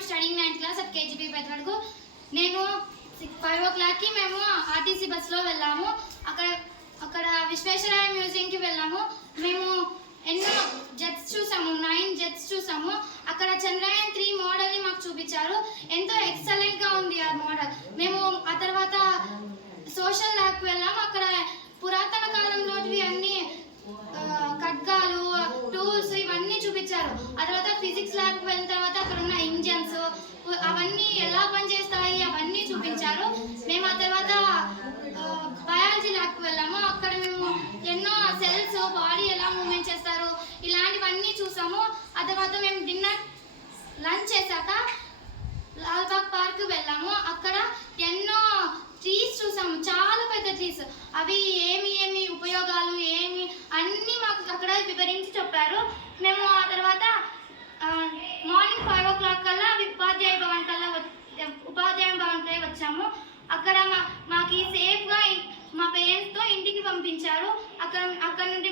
I'm studying 9th class at KGP Pethadugu. నేను 5 o'clock మేము RTC బస్సులో వెళ్ళాము. అక్కడ విశ్వేశ్వరయ్య మ్యూజియంకి వెళ్ళాము. మేము ఎన్నో జెట్స్ చూసాము, 9 జెట్స్ చూసాము. అక్కడ చంద్రయాన్ 3 మోడల్ని మాకు చూపించారు. ఎంతో ఎక్సలెంట్గా ఉంది ఆ మోడల్. మేము ఆ తర్వాత సోషల్ ల్యాబ్కి వెళ్ళాము. అక్కడ పురాతన కాలంలోటివి అన్ని ఖడ్గాలు, టూల్స్ ఇవన్నీ చూపించారు. ఆ తర్వాత ఫిజిక్స్ ల్యాబ్కి వెళ్ళిన తర్వాత అక్కడ ఉన్న ఇంజన్స్ అవన్నీ ఎలా పనిచేస్తాయి అవన్నీ చూపించారు. మేము ఆ తర్వాత బయాలజీ ల్యాబ్కి వెళ్ళాము. అక్కడ మేము ఎన్నో సెల్స్ బాడీ ఎలా మూవ్మెంట్ చేస్తారు ఇలాంటివన్నీ చూసాము. ఆ తర్వాత మేము లంచ్ చేశాక లాల్బాగ్ పార్క్ వెళ్ళాము. అక్కడ ఎన్నో ట్రీస్ చూసాము, చాలా పెద్ద ట్రీస్. అవి ఏమి ఉపయోగాలు ఏమి అన్నీ మాకు అక్కడ వివరించి చెప్పారు. మేము ఆ తర్వాత మార్నింగ్ 5 o'clock కల్లా ఉపాధ్యాయ భవన్కి వచ్చాము. అక్కడ మాకు సేఫ్గా మా పేరెంట్స్తో ఇంటికి పంపించారు. అక్కడ నుండి